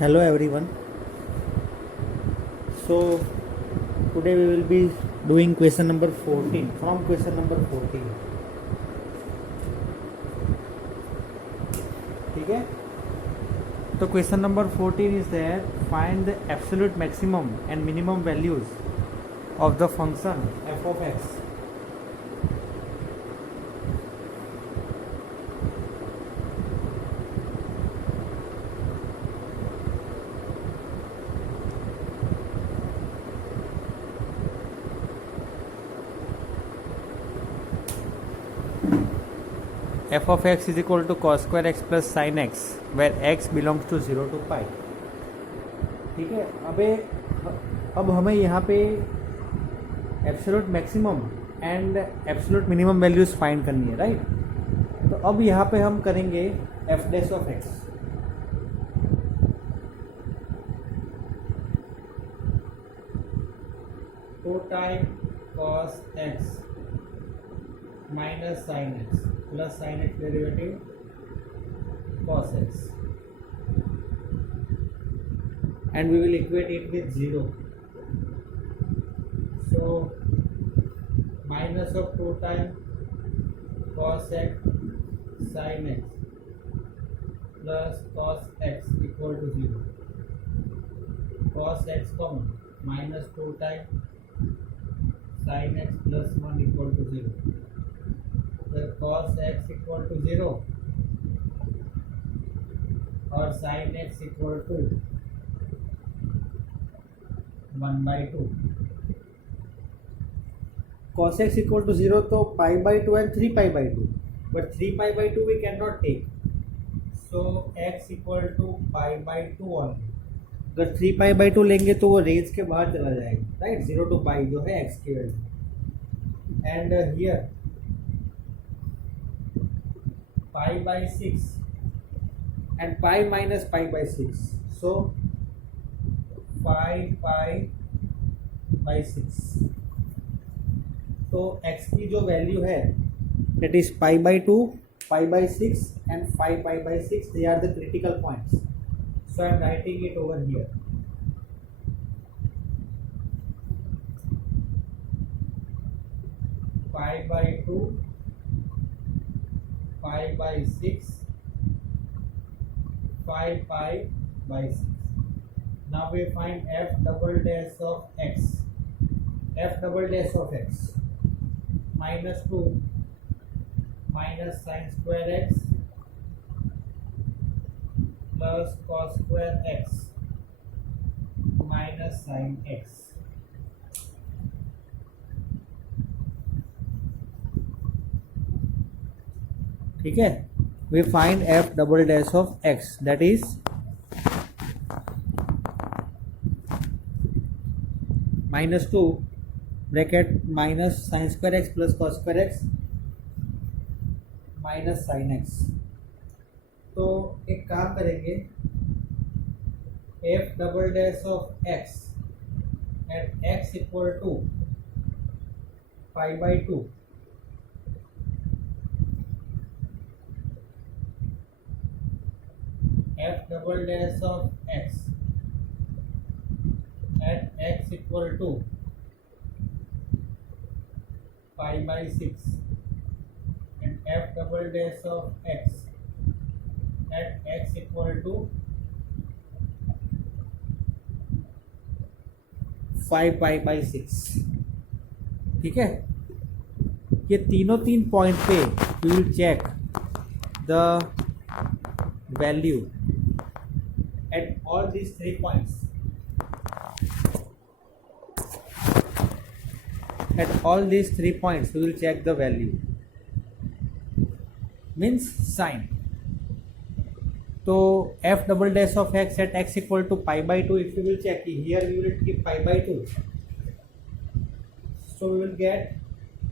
Hello everyone. So today we will be doing question number 14 from question number 14. ठीक है, तो question number 14 is there, find the absolute maximum and minimum values of the function f of x. f of x is equal to cos square x plus sin x where x belongs to 0 to pi. ठीक है, अब हमें यहाँ पे absolute maximum and absolute minimum values find करनी है, right? तो अब यहाँ पे हम करेंगे f dash of x. Two time cos x minus sine x plus sine x derivative cos x, and we will equate it with 0. So minus of 2 times cos x sin x plus cos x equal to 0. Cos x common, minus 2 times sin x plus 1 equal to 0. So cos x equal to 0 और sin x equal to 1/2. Cos x equal to 0 तो pi/2 and 3pi/2, but 3pi/2 we cannot take, so x equal to pi/2 only. अगर 3pi/2 लेंगे तो वो range के बाहर चला जाएगा, राइट? 0 to pi जो है x की value, and here pi/6 and pi minus pi/6, so 5pi/6. तो x की जो वैल्यू है that is pi/2, pi/6 and 5pi/6, they are the critical points, so I am writing it over here. pi/2, pi/6, 5pi/6. Now we find f double dash of x. F double dash of x minus 2 minus sin square x plus cos square x minus sin x. ठीक है, we find f double dash of x, that is minus 2 bracket minus sin square x plus cos square x minus sin x. तो एक काम करेंगे, f double dash of x at x equal to pi/2 f double dash of x at x equal to pi/6 and f double dash of x at x equal to 5pi/6. ठीक है, ये तीन point पे we will check the value at all these 3 points. At all these 3 points we will check the value, means sign. तो f double dash of x at x equal to pi/2, if we will check here, we will keep pi/2, so we will get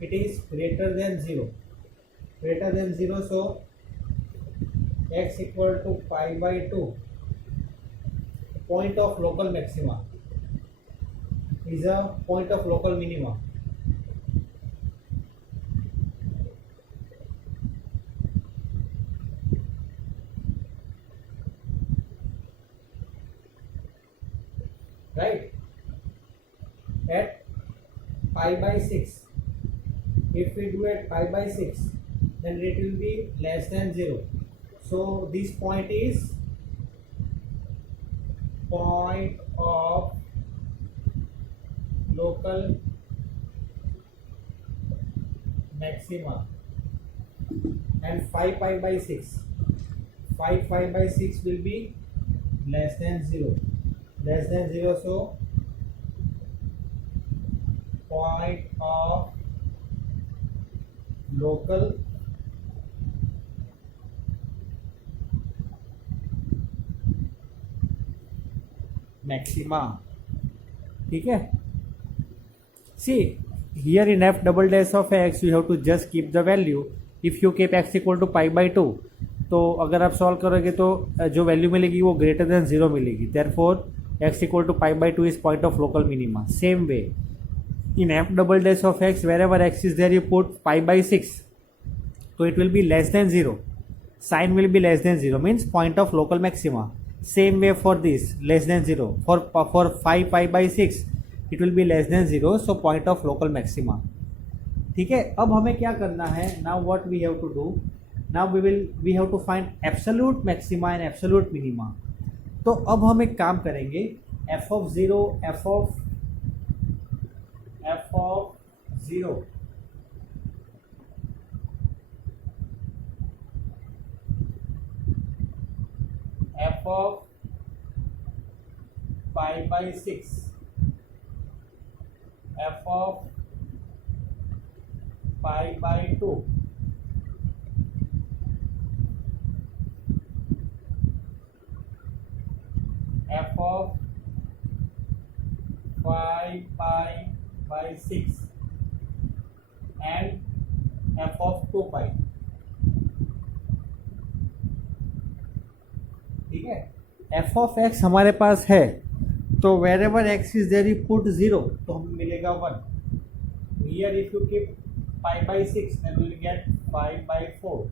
it is greater than 0, so x equal to pi/2, point of local maxima is a point of local minima. right? At pi by 6. If we do at pi by 6, then it will be less than 0. So this point is point of local maxima, and 5 pi by 6. 5 pi by 6 will be less than 0. Less than 0, so point of local maxima. ठीक है. See, here in f double dash of x you have to just keep the value. If you keep x equal to pi by 2, तो अगर आप solve करोगे तो जो value मिलेगी वो ग्रेटर देन 0 मिलेगी. Therefore x equal to pi by 2 is point of local minima. Same way in f double dash of x, wherever x is there you put pi by 6, so it will be less than 0. Sign will be less than 0, means point of local maxima. Same way for this, less than 0. For 5 pi by 6 it will be less than 0, so point of local maxima. ठीक है. अब हमें क्या करना है? Now what we have to do? Now we have to find absolute maxima and absolute minima. तो अब हम एक काम करेंगे, f of 0, f of 0 f of pi by 6, f of pi by 2, f of 5 pi by 6 and f of 2 pi. ठीक है. f of x हमारे पास है, तो wherever x is there you put 0, तो हमें मिलेगा 1. Here if you keep pi by 6 then we will get 5 by 4.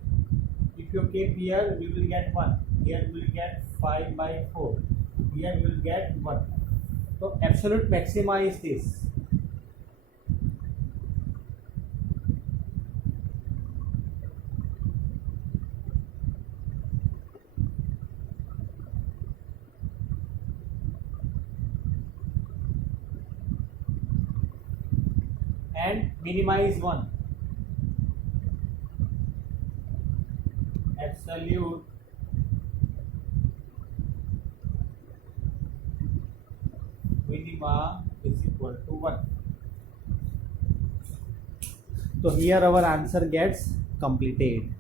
If you keep here we will get 1. Here we will get 5 by 4. Here we will get 1. So absolute maxima is this. And minima is 1. Absolute minima is equal to 1. So here our answer gets completed.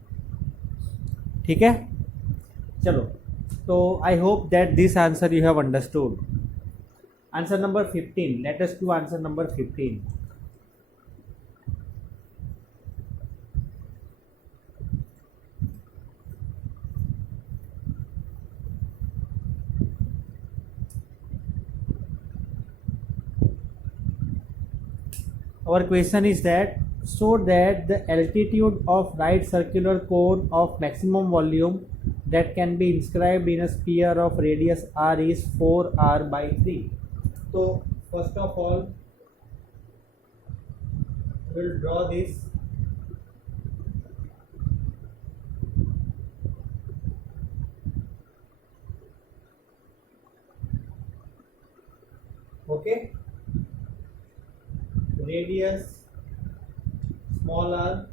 ठीक है. चलो, तो I hope that this answer you have understood. Answer number 15. Let us do answer number 15. Our question is that, so that the altitude of right circular cone of maximum volume that can be inscribed in a sphere of radius r is 4r by 3. So first of all we will draw this. Okay. Radius small r,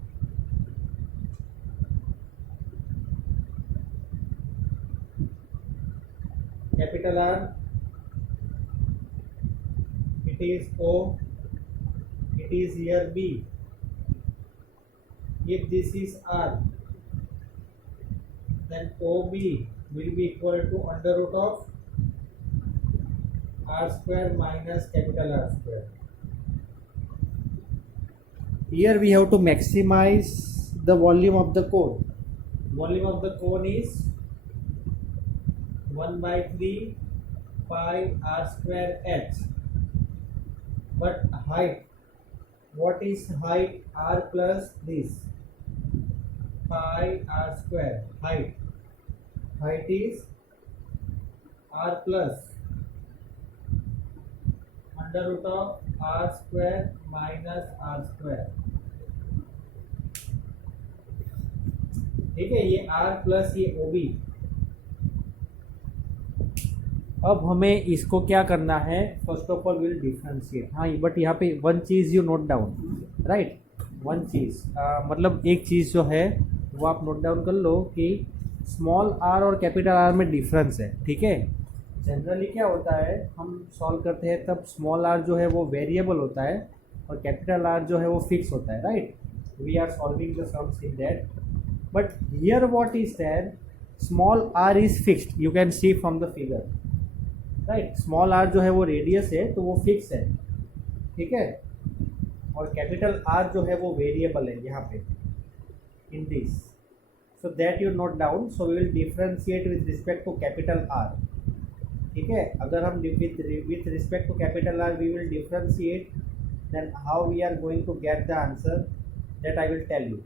capital R, it is O, it is here B. If this is R, then OB will be equal to under root of R square minus capital R square. Here we have to maximize the volume of the cone. Volume of the cone is 1 by 3 pi r square h. But height, what is height? R plus this pi r square. Height is r plus under root of r square minus r square. ठीक है, ये are plus ये ओबी। अब हमें इसको क्या करना है, first of all will differentiate. हाँ, बट यहाँ पे वन चीज you note down, right, one चीज मतलब एक चीज जो है वो आप नोट डाउन कर लो कि स्मॉल आर और कैपिटल आर में डिफरेंस है। ठीक है, जनरली क्या होता है, हम सॉल्व करते हैं तब स्मॉल आर जो है वो वेरिएबल होता है और कैपिटल आर जो है वो फिक्स होता है, right. We are solving the sums in that, but here what is that small r is fixed, you can see from the figure, right. Small r जो है वो रेडियस है तो वो फिक्स है, ठीक है, और कैपिटल आर जो है वो वेरिएबल है यहाँ पे in this, so that you note down. So we will differentiate with respect to capital r. ठीक है, अगर हम with respect to capital r we will differentiate, then how we are going to get the answer, that I will tell you.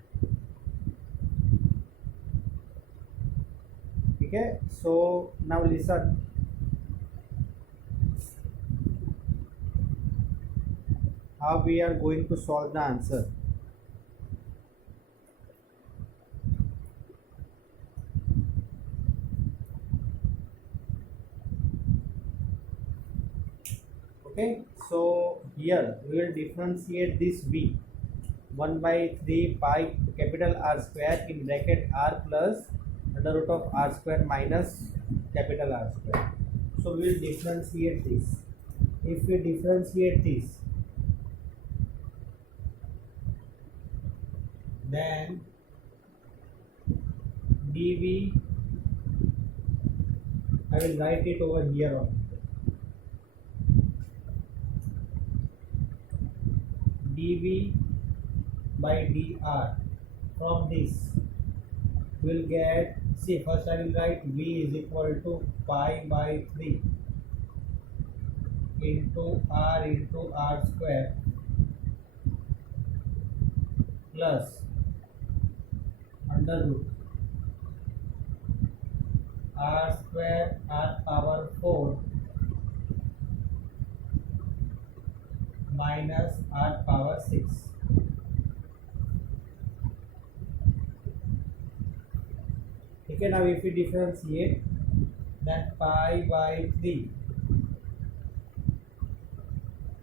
ठीक है, so now listen, how we are going to solve the answer. Okay, so here we will differentiate this v 1 by 3 pi capital R square in bracket R plus under root of R square minus capital R square. So we will differentiate this. If we differentiate this, then dv, I will write it over here on dv by dr. From this we will get, see, first I will write v is equal to pi by 3 into r square plus under root r square r power 4 minus r power 6. Okay, now if we differentiate, then pi by 3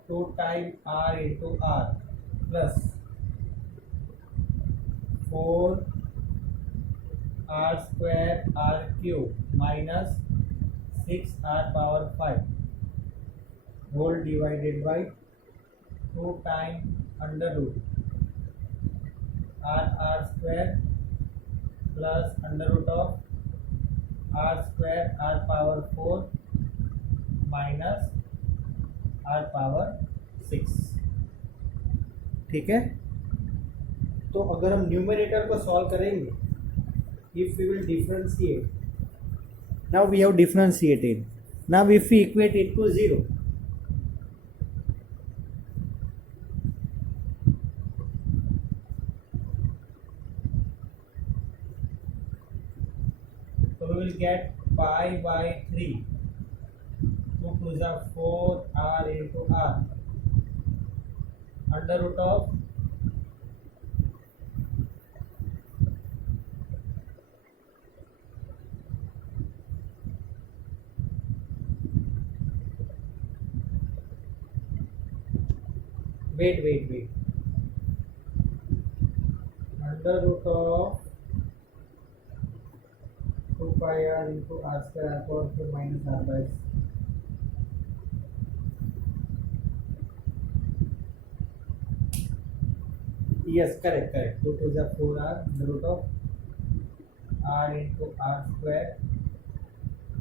2 times r into r plus 4 r square r cube minus 6 r power 5 whole divided by 2 times under root r square plus under root of r square r power 4 minus r power 6. ठीक है, तो अगर हम numerator को solve करेंगे, if we will differentiate, now we have differentiated, now if we equate it to 0, so we will get pi by 3 2 to the 4 r into r under root of wait under root of 2 pi r into r square r power 4 minus r by 6. Yes, correct. 2 to the 4 r, the root of r into r square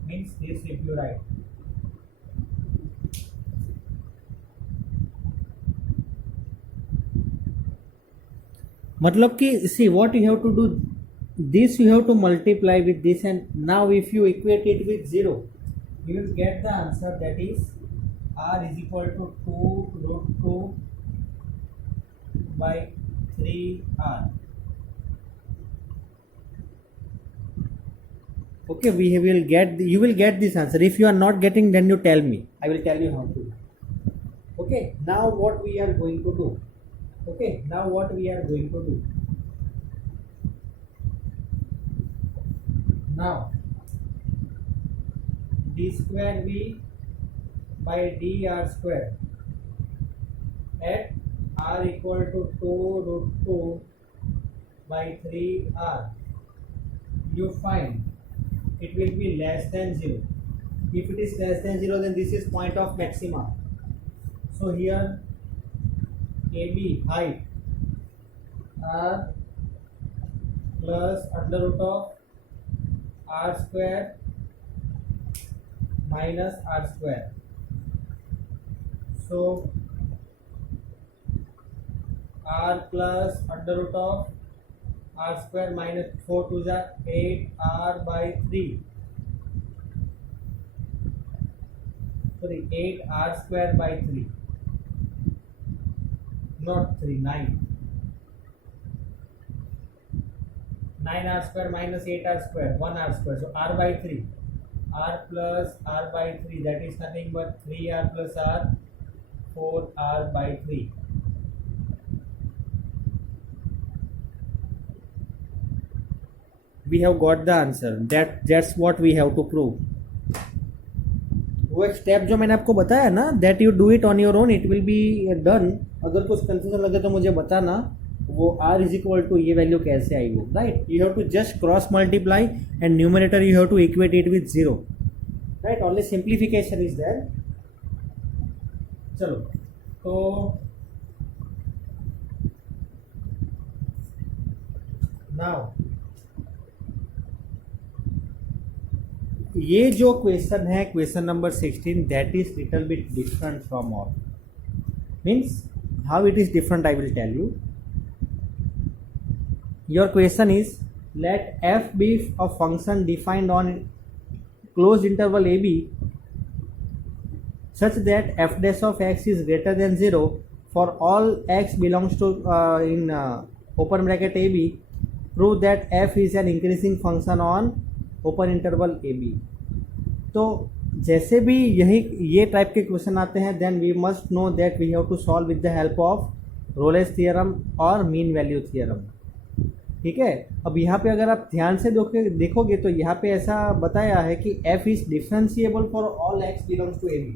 means this if you write. मतलब कि see what you have to do, this you have to multiply with this, and now if you equate it with 0 you will get the answer, that is r is equal to 2 root 2 by 3r. Okay, you will get this answer. If you are not getting, then you tell me, I will tell you how to do. Okay, now what we are going to do? Okay, now what we are going to do? Now d square v by dr square at r equal to 2 root 2 by 3r, you find it will be less than 0. If it is less than 0, then this is point of maxima. So here AB height r plus under root of r square minus r square. So r plus under root of r square minus 4 to the 8r by 3. Sorry, 8r square by 3. Not 3, 9. 9r square minus 8r square, 1r square. So r by 3. R plus r by 3, that is nothing but 3r plus r, 4r by 3. We have got the answer. That's what we have to prove. वो एक step जो मैंने आपको बताया ना, that you do it on your own, it will be done. अगर कुछ confusion लगे तो मुझे बताना. वो r इज इक्वल टू ये वैल्यू कैसे आई वो, right? You have to just cross multiply and numerator you have to equate it with 0, right? Only simplification is there. चलो, तो नाउ ये जो क्वेश्चन है, question number 16, that is little bit different from all. Means how it is different I will tell you. Your question is, let f be a function defined on closed interval ab such that f dash of x is greater than 0 for all x belongs to in open bracket ab. Prove that f is an increasing function on open interval ab. तो जैसे भी ये type के question आते हैं, then we must know that we have to solve with the help of Rolle's theorem और mean value theorem. ठीक है. अब यहाँ पे अगर आप ध्यान से देखोगे तो यहाँ पे ऐसा बताया है कि f is differentiable for all x belongs to ab.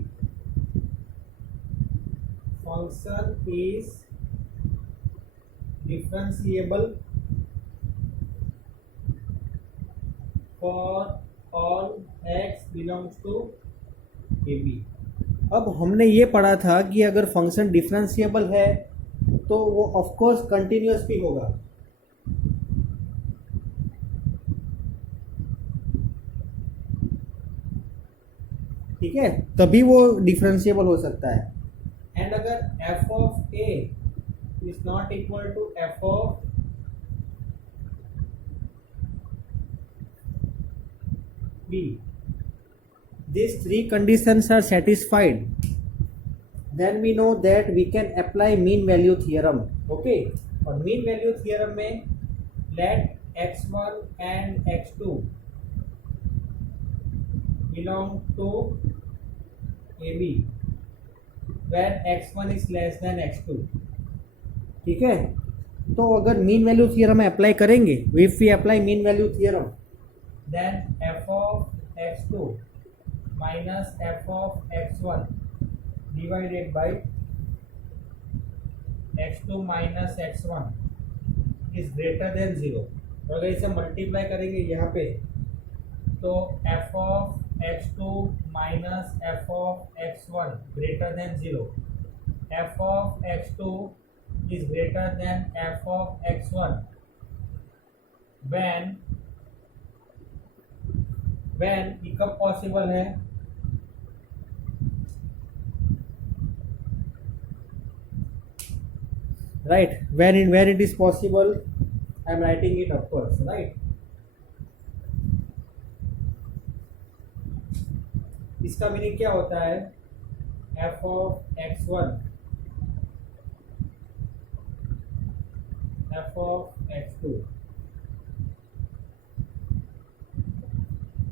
Function is differentiable for all x belongs to ab. अब हमने ये पढ़ा था कि अगर फंक्शन डिफरेंशिएबल है तो वो ऑफ कोर्स कंटिन्यूअस भी होगा. ठीक है, तभी वो डिफरेंशिएबल हो सकता है. एंड अगर f of a is not equal to f of b, these three conditions are satisfied, then we know that we can apply mean value theorem. Okay, और mean value theorem में let x1 and x2 belong to AB where x1 is less than x2. ठीक है. तो अगर mean value theorem apply करेंगे, if we apply mean value theorem, then f of x2 minus f of x1 divided by x2 minus x1 is greater than 0. अगर इसे multiply करेंगे यहाँ पे तो f of x2 minus f of x1 greater than 0. f of x2 is greater than f of x1 when ये कब possible है? Right, when it is possible, I am writing it upwards, right? इसका meaning क्या होता है? f of x1 f of x2.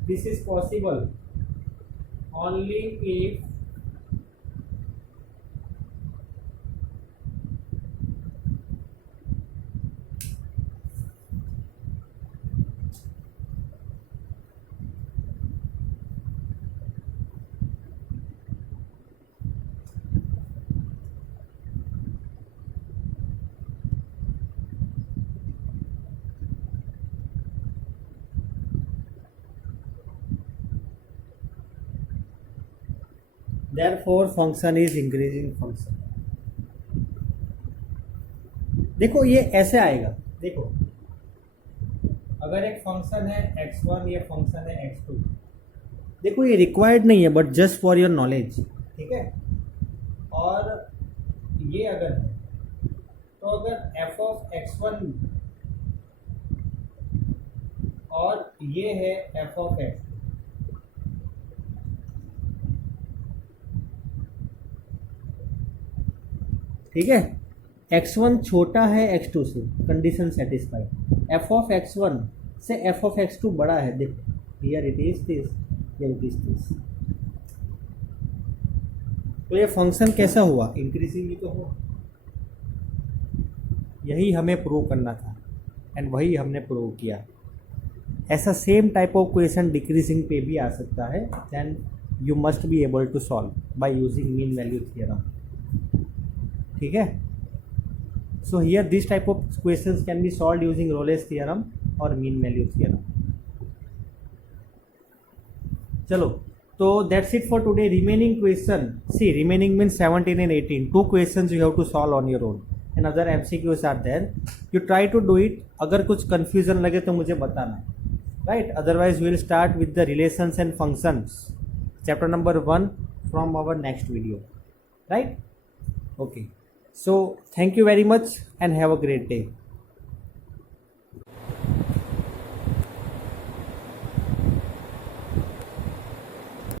This is possible only if Therefore function is increasing function. देखो ये ऐसे आएगा, देखो अगर एक फंक्शन है x1, ये फंक्शन है x2, देखो ये रिक्वायर्ड नहीं है but just for your knowledge, ठीक है। और ये अगर है तो अगर f ऑफ x1 और ये है f ऑफ x, ठीक है, x1 छोटा है x2 से, condition satisfied. f of x1 से f ऑफ x2 बड़ा है, देखो here it is this, here it is this, तो ये फंक्शन कैसा हुआ, इंक्रीजिंग ही तो हुआ। यही हमें प्रूव करना था एंड वही हमने प्रूव किया। ऐसा same type of question decreasing पे भी आ सकता है, then you must be able to solve by using mean value theorem, ठीक है। So here this type of questions can be solve using Rolle's theorem और मीन वैल्यू थ्योरम। चलो, तो that's it for today. Remaining question, see remaining means 17 and 18, 2 questions you have to solve on your own and other MCQs are there, you try to do it। अगर कुछ confusion लगे तो मुझे बताना, right? Otherwise we will start with the relations and functions, chapter number 1 from our next video, right? Okay, so thank you very much and have a great day.